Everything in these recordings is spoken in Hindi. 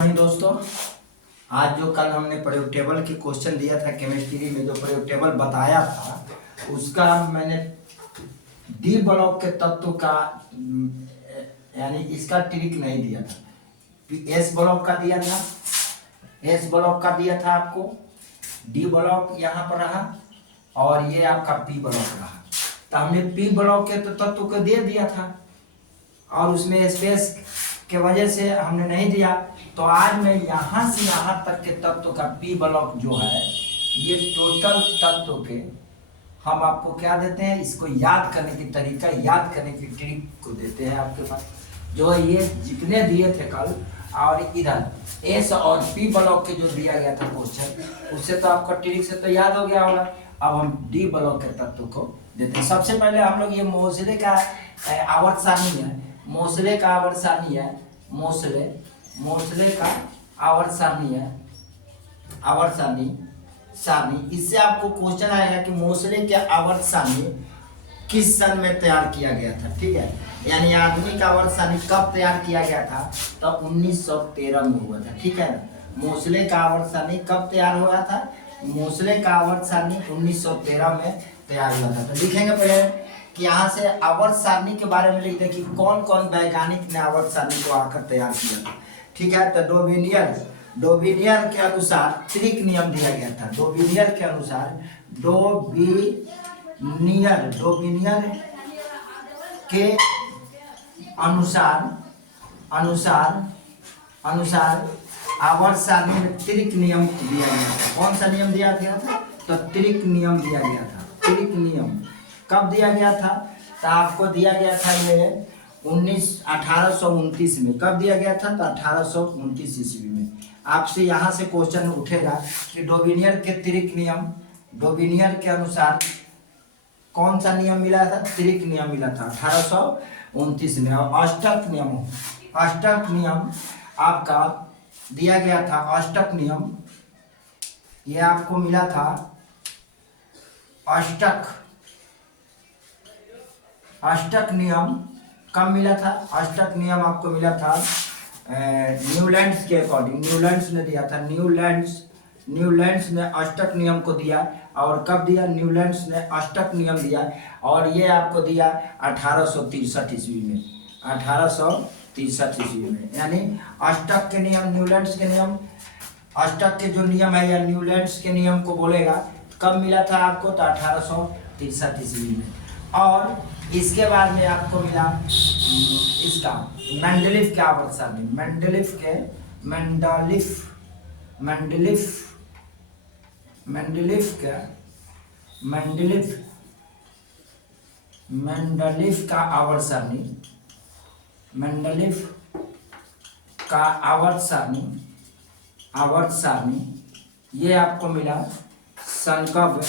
नहीं दोस्तों, आज जो कल हमने प्रयोग टेबल की क्वेश्चन दिया था केमिस्ट्री में, जो प्रयोग टेबल बताया था उसका मैंने डी ब्लॉक के तत्व का यानी इसका ट्रिक नहीं दिया था। एस ब्लॉक का दिया था, एस ब्लॉक का दिया था आपको, डी ब्लॉक यहाँ पर रहा और ये आपका पी ब्लॉक रहा। तो हमने पी ब्लॉक के तत्व को दे दिया था और उसमें स्पेस के वजह से हमने नहीं दिया। तो आज मैं यहाँ से यहाँ तक के तत्व का पी ब्लॉक जो है, ये टोटल तत्व के हम आपको क्या देते हैं, इसको याद करने की तरीका, याद करने की ट्रिक को देते हैं आपके पास। जो ये जितने दिए थे कल और इधर एस और पी ब्लॉक के जो दिया गया था क्वेश्चन, उससे तो आपका ट्रिक से तो याद हो गया होगा। अब हम डी ब्लॉक के तत्व को देते हैं। सबसे पहले हम लोग ये मोसले का आवर्त सारणी है, मोसले का आवर्त सारणी है, मोसले का आवर्त सारणी है, आवर्त सारणी। इससे आपको क्वेश्चन आएगा कि मोसले के आवर्त सारणी किस सन में तैयार किया गया था। ठीक है, यानी आधुनिक आवर्त सारणी कब तैयार किया गया था, तो 1913 में हुआ था। ठीक है ना, मोसले का आवर्त सारणी कब तैयार हुआ था, मोसले का आवर्त सारणी 1913 में तैयार हुआ था। तो लिखेंगे पहले कि यहाँ से आवर्त सारणी के बारे में लिख दें कि कौन कौन वैज्ञानिक ने आवर्त सारणी को आकर तैयार किया था। ठीक है, तो डोबिनियर के अनुसार त्रिक नियम दिया गया था। डोबिनियर के अनुसार, डोबिनियर के अनुसार आवर्त सारणी में त्रिक नियम दिया गया था। कौन सा नियम दिया गया था, तो त्रिक नियम दिया गया था। त्रिक नियम कब दिया गया था, तो आपको दिया गया था ये 1829 में। कब दिया गया था, तो 1829 ईस्वी में। आपसे यहाँ से क्वेश्चन उठेगा कि डोबिनियर के त्रिक नियम, डोबिनियर के अनुसार कौन सा नियम मिला था, त्रिक नियम मिला था 1829 में। और अष्टक नियम आपका दिया गया था। अष्टक नियम ये आपको मिला था, अष्टक नियम कब मिला था, अष्टक नियम आपको मिला था न्यूलैंड्स के अकॉर्डिंग। न्यूलैंड्स ने दिया था, न्यूलैंड्स ने अष्टक नियम को दिया। और कब दिया, न्यूलैंड्स ने अष्टक नियम दिया और ये आपको दिया 1863 ईस्वी में, 1863 ईस्वी में। यानी अष्टक के नियम, न्यूलैंड्स के नियम, अष्टक के जो नियम है या न्यूलैंड्स के नियम को बोलेगा कब मिला था आपको, तो 1863 ईस्वी में। और इसके बाद में आपको मिला इसका मेंडलीफ के आवर्त सारणी, मेंडलीफ का आवर्त सारणी, मेंडलीफ का आवर्त सारणी ये आपको मिला सन कब,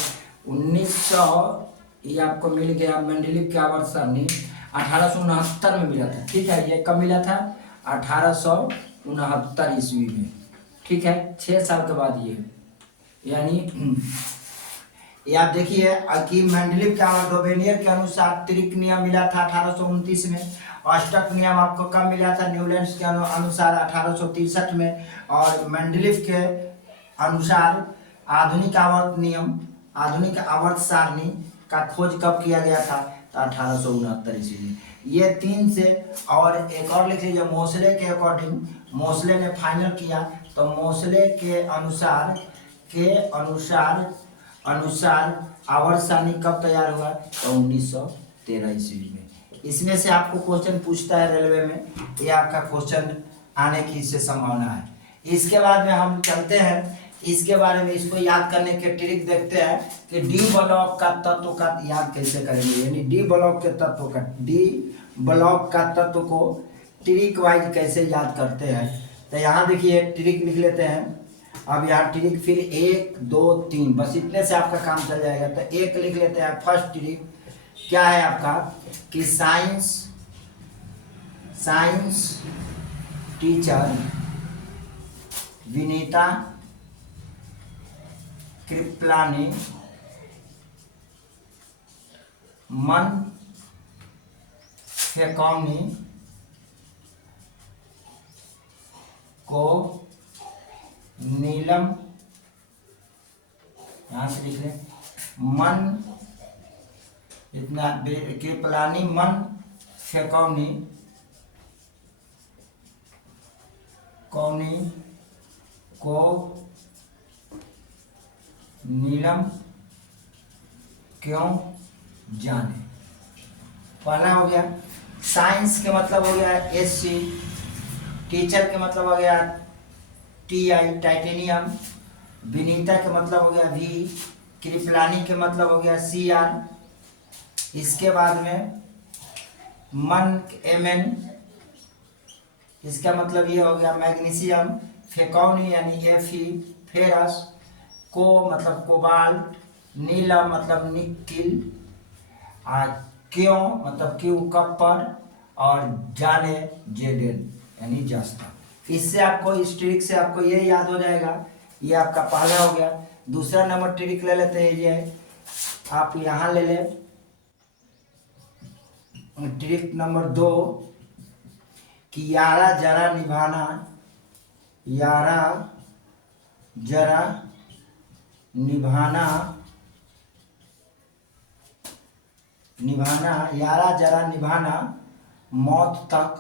1900, ये आपको मिल गया मेंडलीफ के आवर्त सारणी 1869 में मिला था। ठीक है, ये कब मिला था, 1869 ईस्वी में। ठीक है, 6 साल के बाद ये, यानी ये आप देखिए कि मेंडलीफ के आवर्त, डोबिनियर के अनुसार त्रिक नियम मिला था 1829 में। अष्टक नियम आपको कब मिला था, न्यूलैंड्स के अनुसार 1863 में। और मेंडलीफ के अनुसार आधुनिक आवर्त सारणी का खोज कब किया गया था, तो 1869 ईस्वी में। ये 3 से, और एक और लिख लीजिए मोसले के अकॉर्डिंग, मोसले ने फाइनल किया। तो मोसले के अनुसार आवर्त सारणी कब तैयार हुआ, तो 1913 ईस्वी में। इसमें से आपको क्वेश्चन पूछता है रेलवे में, ये आपका क्वेश्चन आने की इससे संभावना है। इसके बाद में हम चलते हैं इसके बारे में, इसको याद करने के ट्रिक देखते हैं कि डी ब्लॉक का तत्व का याद कैसे करेंगे। यानी डी ब्लॉक का तत्व को ट्रिक वाइज कैसे याद करते हैं। तो यहाँ देखिए ट्रिक लिख लेते हैं। अब यहाँ ट्रिक फिर 1 2 3 बस इतने से आपका काम चल जाएगा। तो एक लिख लेते हैं। फर्स्ट ट्रिक क्या है आपका, कि साइंस टीचर विनीता कृपलानी मन फेकौनी को नीलम, यहां से लिख लें, मन इतना के प्लानी मन फेकौनी कौनी को नीलम क्यों जाने। पहला हो गया। साइंस के मतलब हो गया SC, टीचर के मतलब हो गया TI टाइटेनियम, विनीता के मतलब हो गया V, कृपलानी के मतलब हो गया CR। इसके बाद में मन MN, इसका मतलब ये हो गया मैग्नीशियम, फेकौनी यानी Fe फेरस, को मतलब कोबाल्ट, नीला मतलब निकिल, क्यों मतलब क्यों कप्पर, और जाने जेडेन यानी जस्ता। इससे आपको इस ट्रिक से आपको ये याद हो जाएगा। ये आपका पहला हो गया। दूसरा नंबर ट्रिक ले लेते हैं। ये आप यहाँ ले लें ट्रिक नंबर 2 कि यारा जरा निभाना, यारा जरा निभाना, निभाना, यारा जरा निभाना, मौत तक,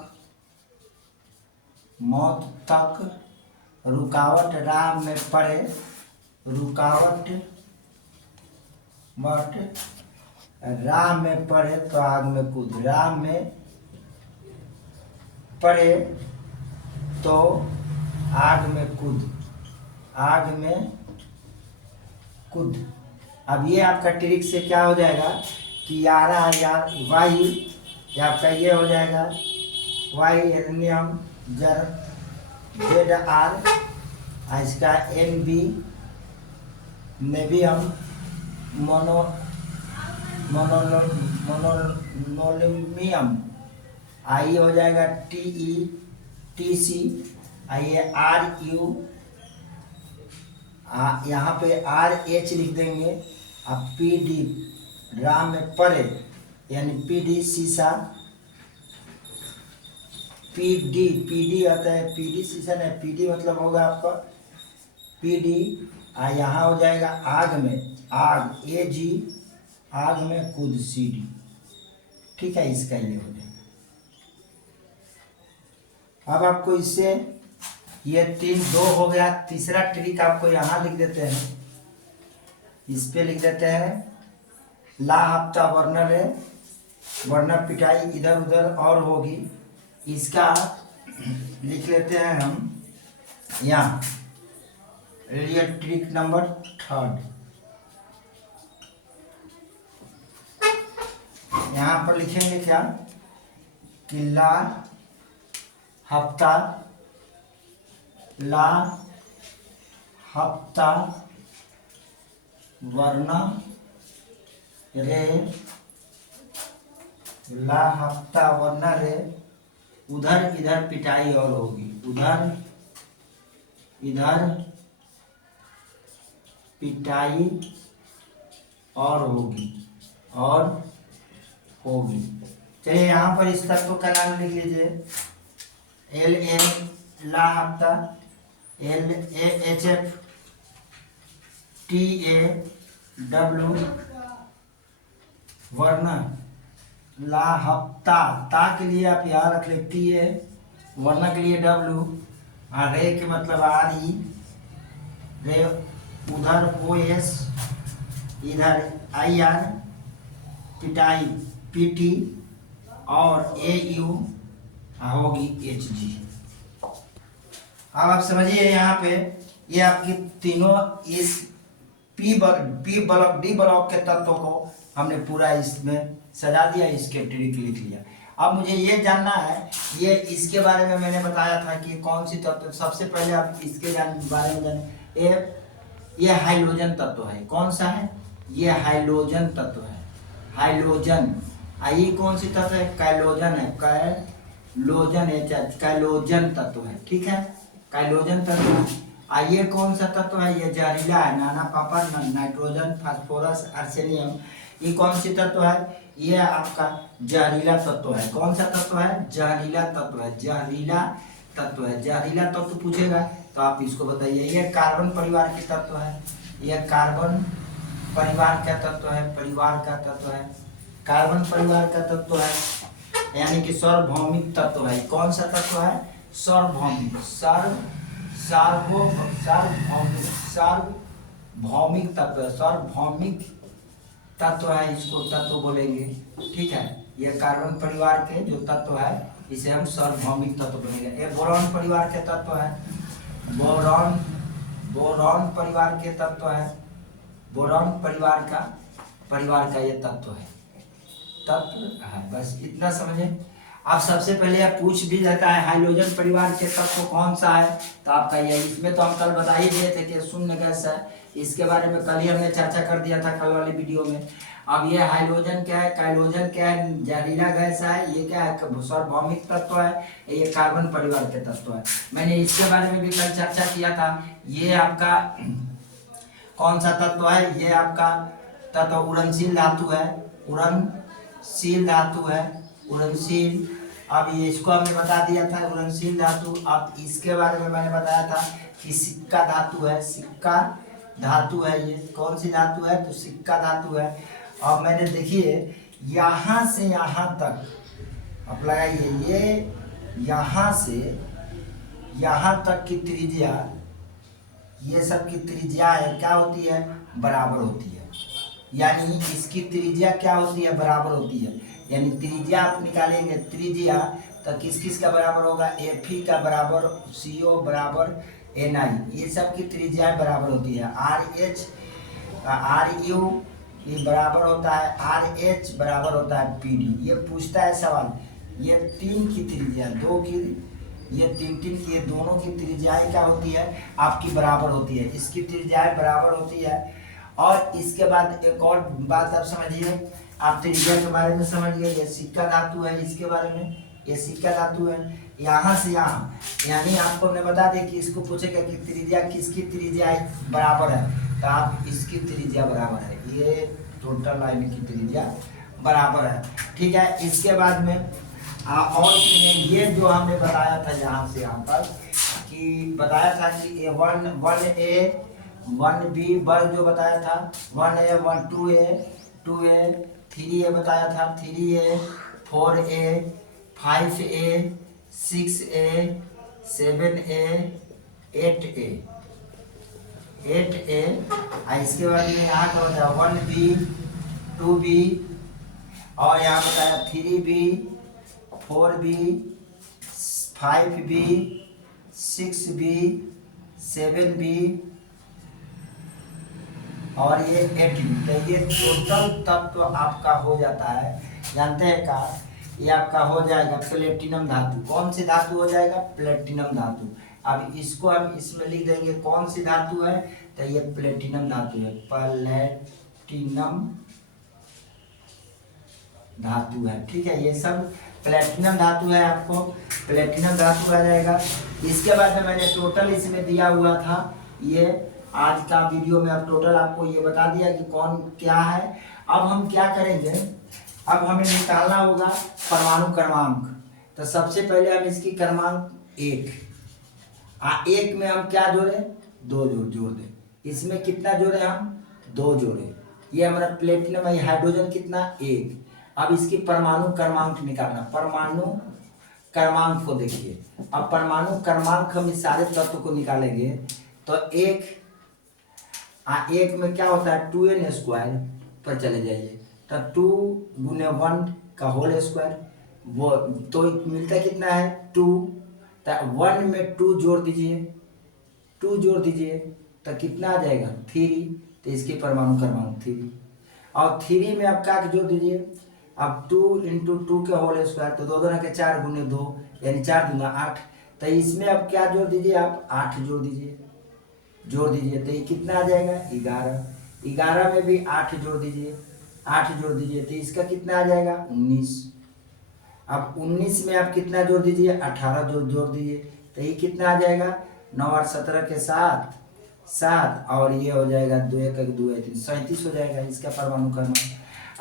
मौत तक, रुकावट राह में पड़े, रुकावट बट राह में पड़े तो आग में कूद, राह में पड़े तो आग में कूद, आग में कूद। अब ये आपका ट्रिक से क्या हो जाएगा कि यारा यार वाई, आपका ये हो जाएगा वाई एल्युमिनियम जर ZR, इसका NB नेवियम मोनो मोनोलिमियम, आई हो जाएगा TE TC, आइए RU, यहाँ पे RH लिख देंगे। अब PD राह में पड़े यानी PD शीशा, PD आता है, PD शीशा नहीं, PD मतलब होगा आपका PD, यहाँ हो जाएगा आग में, आग AG, आग में कूद CD। ठीक है, इसका ये हो जाएगा। अब आपको इससे ये 2 हो गया। तीसरा ट्रिक आपको यहाँ लिख देते हैं, इस पे लिख देते हैं ला हफ्ता वर्नर है, वरना पिटाई इधर उधर और होगी। इसका लिख लेते हैं हम यहाँ, ये ट्रिक नंबर 3। यहाँ पर लिखेंगे क्या कि ला हफ्ता, ला हफ्ता वरना रे, ला हफ्ता वरना रे, उधर इधर पिटाई और होगी, उधर इधर पिटाई और होगी, और होगी। चलिए यहाँ पर इस तत्व का नाम लिख लीजिए LN ला हफ्ता, LAHF TAW वरना ला हफ्ता, ता के लिए आप यहाँ रख ले TA, वरना के लिए W, और रे के मतलब RE, रे उधर OS, इधर IR पिटाई PT, और AU होगी HG। अब आप समझिए यहाँ पे ये आपकी तीनों इस D ब्लॉक के तत्वों को हमने पूरा इसमें सजा दिया, इसके ट्रिक लिख लिया। अब मुझे ये जानना है, ये इसके बारे में मैंने बताया था कि कौन सी तत्व। सबसे पहले आप इसके बारे में जाने, ये हाइड्रोजन तत्व है। कौन सा है? ये हाइड्रोजन तत्व है, हाइड्रोजन। ये कौन सी तत्व है? कैलोजन है, कैलोजन, कैलोजन तत्व है। ठीक है, कैलोजन तत्व है। ये कौन सा तत्व है? ये जहरीला है, नाना पापा, नाइट्रोजन, फास्फोरस, आर्सेनियम। ये कौन सी तत्व है? ये आपका जहरीला तत्व है। कौन सा तत्व है? जहरीला तत्व है, जहरीला तत्व है। जहरीला तत्व पूछेगा तो आप इसको बताइए। यह कार्बन परिवार के तत्व है, यह कार्बन परिवार का तत्व है, परिवार का तत्व है, कार्बन परिवार का तत्व है, यानी कि सार्वभौमिक तत्व है। कौन सा तत्व है? सार्वभौमिक, सार्वभौमिक तत्व है, सार्वभौमिक तत्व है, इसको तत्व बोलेंगे। ठीक है, यह कार्बन परिवार के जो तत्व है इसे हम सार्वभौमिक तत्व बोलेंगे। ये बोरॉन परिवार के तत्व है, बोरॉन परिवार के तत्व है, बोरॉन परिवार का ये तत्व है, तत्व है। बस इतना समझे। अब सबसे पहले आप पूछ भी जाता है हाइड्रोजन परिवार के तत्व कौन सा है, तो आपका ये, इसमें तो हम कल बता ही दिए थे कि शून्य गैस है, इसके बारे में कल ही हमने चर्चा कर दिया था कल वाली वीडियो में। अब ये हाइड्रोजन क्या है, हाइड्रोजन क्या है, जहरीला गैस है, ये क्या है, सार्वभौमिक तत्व है, ये कार्बन परिवार के तत्व है। मैंने इसके बारे में भी कल चर्चा किया था। ये आपका कौन सा तत्व है, ये आपका तत्व उड़नशील धातु है, उड़नशील धातु है, उड़नशील। अब ये इसको हमने बता दिया था उड़नशील धातु। अब इसके बारे में मैंने बताया था कि सिक्का धातु है, सिक्का धातु है। ये कौन सी धातु है, तो सिक्का धातु है। अब मैंने देखिए यहाँ से यहाँ तक अब लगाइए, ये यहाँ से यहाँ तक की त्रिज्या, ये सब की त्रिज्या है क्या होती है, बराबर होती है। यानी इसकी त्रिज्या क्या होती है, बराबर होती है। यानी त्रिज्या आप निकालेंगे, त्रिज्या तो किस किस का बराबर होगा, एफ ई का बराबर CO बराबर NI, ये सब की त्रिज्या बराबर होती है। RH RU ये बराबर होता है, RH बराबर होता है PD। ये पूछता है सवाल, ये 3 की त्रिज्या, 2 की, ये 3 की, ये दोनों की त्रिज्याएं क्या होती है, आपकी बराबर होती है। इसकी त्रिज्याएं बराबर होती है। और इसके बाद एक और बात आप समझिए, आप त्रिज्या के बारे में समझ गए। ये सिक्का धातु है, इसके बारे में, ये सिक्का धातु है, यहाँ से यहाँ, यानी आपको हमने बता दें कि इसको पूछेगा कि त्रिज्या किसकी त्रिज्या बराबर है, तो आप इसकी त्रिज्या बराबर है, ये टोटल लाइन की त्रिज्या बराबर है। ठीक है, इसके बाद में और ये जो हमने बताया था यहाँ से यहाँ तक कि बताया था कि A1A 1B वर्ग जो बताया था, 1A 2A 3A बताया था, 3A 4A 5A 6A 7A 8A इसके बाद में यहाँ का बताया 1B 2B और यहाँ बताया 3B 4B 5B 6B 7B और ये 8B। तो ये टोटल तत्व आपका हो जाता है, जानते हैं का, ये आपका हो जाएगा प्लेटिनम धातु। कौन सी धातु हो जाएगा, प्लेटिनम धातु। अब इसको हम इसमें लिख देंगे कौन सी धातु है, तो ये प्लेटिनम धातु है, प्लेटिनम धातु है। ठीक है, ये सब प्लेटिनम धातु है, आपको प्लेटिनम धातु आ जाएगा। इसके बाद में मैंने टोटल इसमें दिया हुआ था, ये आज का वीडियो में अब टोटल आपको ये बता दिया कि कौन क्या है। अब हम क्या करेंगे, अब हमें निकालना होगा परमाणु क्रमांक। तो सबसे पहले हम इसकी क्रमांक 1 में हम क्या जोड़े, 2 जोड़ दें। इसमें कितना जोड़े हम, 2 जोड़े। ये हमारा प्लेटिनम है, हाइड्रोजन कितना, 1। अब इसकी परमाणु क्रमांक निकालना, परमाणु क्रमांक को देखिए। अब परमाणु क्रमांक हम इस सारे तत्व को निकालेंगे तो एक में क्या होता है, 2n² पर चले जाइए, तो 2 गुने 1 का होल स्क्वायर, वो तो मिलता कितना है, 2। तो 1 में 2 जोड़ दीजिए, 2 जोड़ दीजिए तो कितना आ जाएगा, 3। तो इसकी परमाणु क्रमांक 3। और 3 में आप क्या जोड़ दीजिए, अब 2 × 2 के होल स्क्वायर, तो 2 2 के 4 गुने 2 यानी 4 दूना 8। तो इसमें अब क्या जोड़ दीजिए, आप 8 जोड़ दीजिए, तो ये कितना आ जाएगा, 11। 11 में भी 8 जोड़ दीजिए, 8 जोड़ दीजिए तो इसका कितना आ जाएगा, 19। अब 19 में आप कितना जोड़ दीजिए, 18 जोड़ दीजिए, तो ये कितना आ जाएगा, 9 और 17 के 7 और ये हो जाएगा 2 1 2 3 37 हो जाएगा इसका परमाणु क्रमांक।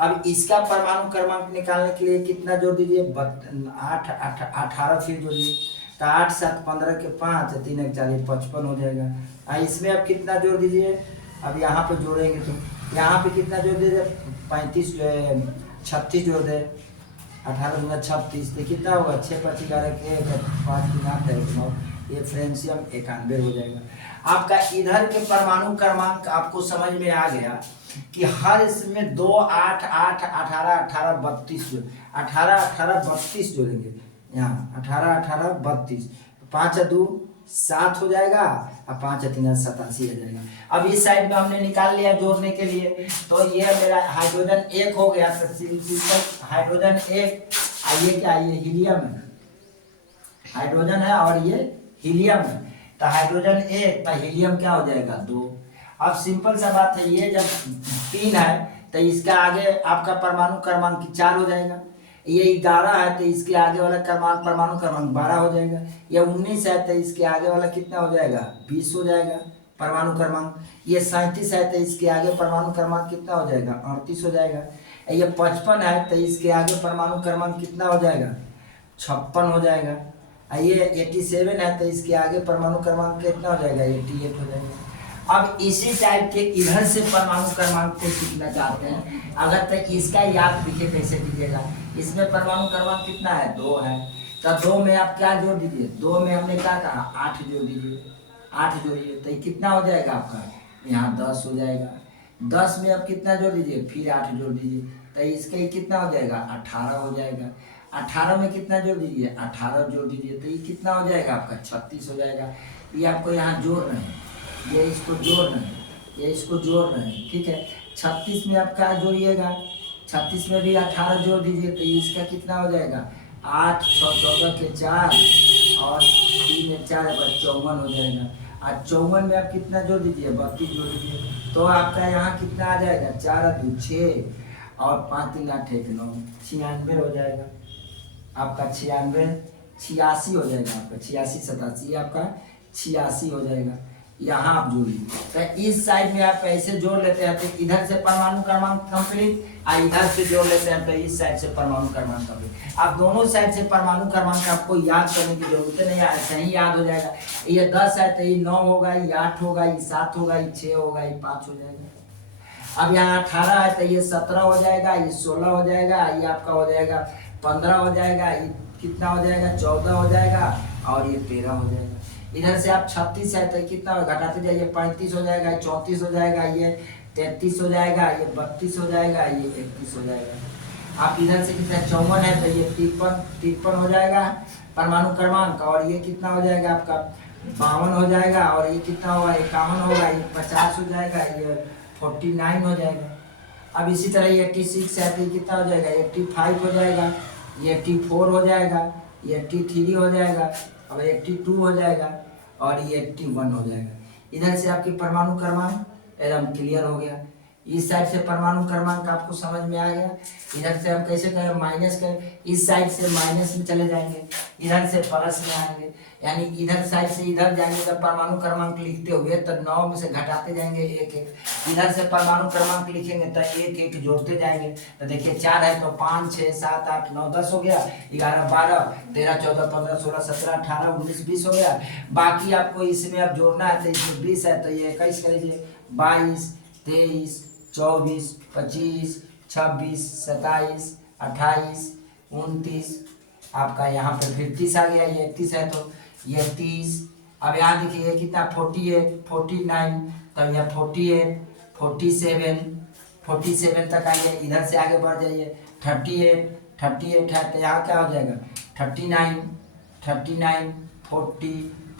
अब इसका परमाणु क्रमांक निकालने के लिए कितना जोड़ दीजिए, 8 18 फिर जोड़िए, तो 8 7 15 के 5 3 1 40 55 हो जाएगा। इसमें अब कितना जोड़ दीजिए, अब यहाँ पे जोड़ेंगे तो यहाँ पे कितना जोड़ दीजिए, 35 36 जोड़ दे, 18 दूना 36, तो कितना होगा 6 5 11 के 5 3 8 9, ये फ्रेंसियम 91 हो जाएगा। आपका इधर के परमाणु क्रमांक आपको समझ में आ गया कि हर इसमें 2 8 8 18 18 32 18 18 32 जोड़ेंगे, यहाँ 18 18 32, 5 2 7 हो जाएगा और 5 3 87 हो जाएगा। अब इस साइड में हमने निकाल लिया जोड़ने के लिए, तो ये मेरा हाइड्रोजन 1 हो गया, तो सिंपल हाइड्रोजन 1, आइए क्या ये हीलियम है, हाइड्रोजन है और ये हीलियम है, तो हाइड्रोजन 1 तो हीलियम क्या हो जाएगा 2। अब सिंपल सा बात है, ये जब 3 है तो इसका आगे आपका परमाणु क्रमांक 4 हो जाएगा, ये 11 है तो इसके आगे वाला परमाणु क्रमांक 12 हो जाएगा, ये 19 है तो इसके आगे वाला कितना हो जाएगा 20 हो जाएगा परमाणु क्रमांक, ये 37 है तो इसके आगे परमाणु क्रमांक कितना हो जाएगा 38 हो जाएगा, ये 55 है तो इसके आगे परमाणु क्रमांक कितना हो जाएगा 56 हो जाएगा, ये 87 है तो इसके आगे परमाणु क्रमांक कितना हो जाएगा 88 हो जाएगा। अब इसी टाइप के इधर से परमाणु क्रमांक को सीखना चाहते हैं, अगर तक इसका याद देखिए कैसे कीजिएगा, इसमें परमाणु क्रमांक कितना है 2 है, तो 2 में आप क्या जोड़ दीजिए, 2 में हमने क्या कहा 8 जोड़ दीजिए, 8 जोड़िए तो ये कितना हो जाएगा आपका यहाँ 10 हो जाएगा, 10 में अब कितना जोड़ दीजिए फिर 8 जोड़ दीजिए, तो इसका ये कितना हो जाएगा 18 हो जाएगा, 18 में कितना जोड़ दीजिए 18 जोड़ दीजिए, तो ये कितना हो जाएगा आपका 36 हो जाएगा। ये आपको यहाँ जोड़ रहे हैं, ये इसको जोड़ रहे हैं, ये इसको जोड़ रहे हैं, ठीक है। 36 में आप क्या जोड़िएगा, 36 में भी 18 जोड़ दीजिए, तो इसका कितना हो जाएगा 8 6 14 के 4 और 3 में 4 54 हो जाएगा, और 54 में आप कितना जोड़ दीजिए 32 जोड़ दीजिए, तो आपका यहाँ कितना आ जाएगा 4 2 6 और 5 3 8 1 9 96 हो जाएगा आपका, 96 86 हो जाएगा आपका, 86 87 आपका 86 हो जाएगा। यहाँ आप जोड़िए, तो इस साइड में आप ऐसे जोड़ लेते हैं तो इधर से परमाणु क्रमांक कंप्लीट, और इधर से जोड़ लेते हैं तो इस साइड से परमाणु क्रमांक कंप्लीट। आप दोनों साइड से परमाणु क्रमांक आपको याद करने की जरूरत नहीं है, ऐसे ही याद हो जाएगा। ये 10 है तो ये 9 होगा, ये 8 होगा, ये 7 होगा, ये 6 होगा, ये 5 हो जाएगा। अब यहाँ 18 है तो ये 17 हो जाएगा, ये 16 हो जाएगा, ये आपका हो जाएगा 15 हो जाएगा, ये कितना हो जाएगा 14 हो जाएगा, और ये 13 हो जाएगा। इधर से आप 36 है तो कितना घटाते जाइए 35 हो जाएगा, 34 हो जाएगा, ये 33 हो जाएगा, ये 32 हो जाएगा, ये 31 हो जाएगा। आप इधर से कितना 54 है तो ये 53 हो जाएगा परमाणु क्रमांक, और ये कितना हो जाएगा आपका 52 हो जाएगा, और ये कितना होगा 51 होगा, ये 50 हो जाएगा, ये 49 हो जाएगा। अब इसी तरह ये 86 है तो कितना हो जाएगा 85 हो जाएगा, ये 84 हो जाएगा, ये 83 हो जाएगा, अब 82 हो जाएगा, और ये 81 हो जाएगा। इधर से आपके परमाणु क्रमांक एकदम क्लियर हो गया। इस साइड से परमाणु क्रमांक आपको समझ में आ गया। इधर से हम कैसे करें माइनस करें, इस साइड से माइनस में चले जाएंगे, इधर से प्लस में आएंगे, यानी इधर साइड से इधर जाएंगे तो परमाणु क्रमांक लिखते हुए तो 9 में से घटाते जाएंगे 1 1, इधर से परमाणु क्रमांक लिखेंगे तो 1 1 जोड़ते जाएंगे। तो देखिए 4 है तो 5 6 7 8 9 10 हो गया, 11 12 13 14 15 16 17 18 19 20 हो गया। बाकी आपको इसमें अब जोड़ना है तो इसमें 20 है तो ये 21 कर लीजिए, 22 23 24 25 26 27 28 29 आपका यहाँ पे फिर 30 आ गया, ये 31 है तो ये 30। अब यहाँ देखिए कितना 48 49, तब यह 48 47 47 तक आइए, इधर से आगे बढ़ जाइए 38 है तो यहाँ क्या हो जाएगा 39 40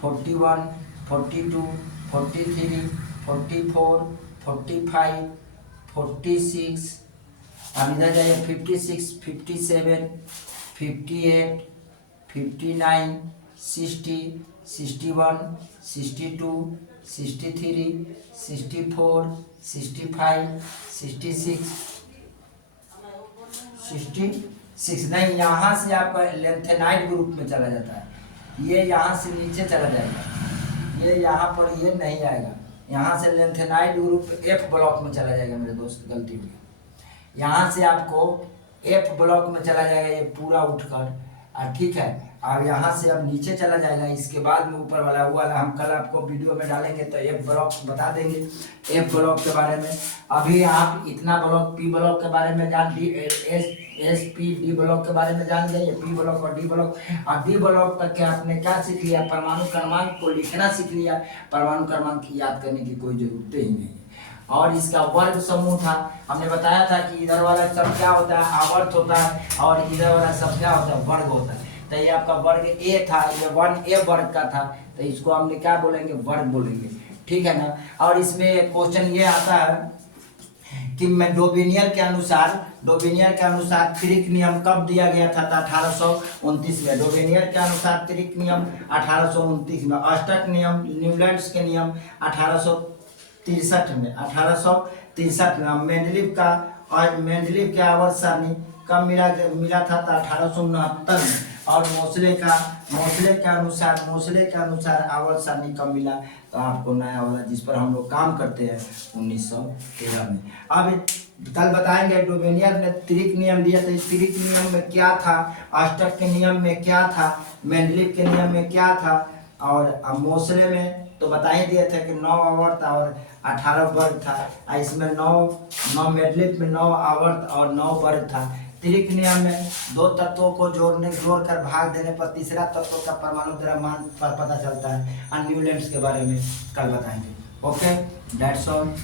41 42 43 44 45 46, अब इधर जाइए 56 57 58 59 60 61 62 63 64 65 66 66 नहीं, यहाँ से आपका लेंथेनाइड ग्रुप में चला जाता है, ये यहाँ से नीचे चला जाएगा, ये यहाँ पर ये नहीं आएगा, यहाँ से लेंथेनाइड ग्रुप F ब्लॉक में चला जाएगा। मेरे दोस्त गलती हुई, यहाँ से आपको F ब्लॉक में चला जाएगा ये पूरा उठकर, ठीक है। अब यहाँ से अब नीचे चला जाएगा, इसके बाद में ऊपर वाला वो वाला हम कल आपको वीडियो में डालेंगे तो एफ ब्लॉक बता देंगे, एफ ब्लॉक के बारे में। अभी आप इतना ब्लॉक पी ब्लॉक के बारे में जान, D S P D block के बारे में जान गए, पी ब्लॉक और डी ब्लॉक। और डी ब्लॉक तक के आपने क्या सीख लिया, परमाणु क्रमांक को लिखना सीख लिया, परमाणु क्रमांक की याद करने की कोई जरूरत ही नहीं है। और इसका वर्ग समूह था, हमने बताया था कि इधर वाला सब क्या होता है, आवर्त होता है, और इधर वाला सब क्या होता है, वर्ग होता है। तो ये आपका वर्ग ए था, ये 1a वर्ग का था, तो इसको हमने क्या बोलेंगे, वर्ग बोलेंगे, ठीक है ना। और इसमें क्वेश्चन ये आता है कि मैं डोबिनियर के अनुसार त्रिक नियम कब दिया गया था, 1829 में। डोबिनियर के अनुसार त्रिक नियम 1829 में। अष्टक नियम, न्यूलैंड्स के नियम 1863 में, 1863 में। मेंडलीव के आवर्त सारणी कब मिला था, 1869 में। और मोसले के अनुसार आवर्त सारणी कब मिला, तो आपको नया वाला जिस पर हम लोग काम करते हैं 1913 में। अब कल बताएंगे डोबेनियर ने त्रिक नियम दिया था, इस त्रिक नियम में क्या था, अष्टक के नियम में क्या था, मेंडलीव के नियम में क्या था, और मोसले में तो बता ही दिया था कि 9 आवर्त और 18 वर्ग था। इसमें 9 मेंडलीव में 9 आवर्त और 9 वर्ग था। त्रिक नियम में 2 तत्वों को जोड़कर भाग देने पर तीसरा तत्व का परमाणु द्रव्यमान पता चलता है। और न्यूलैंड्स के बारे में कल बताएंगे। Okay, that's all.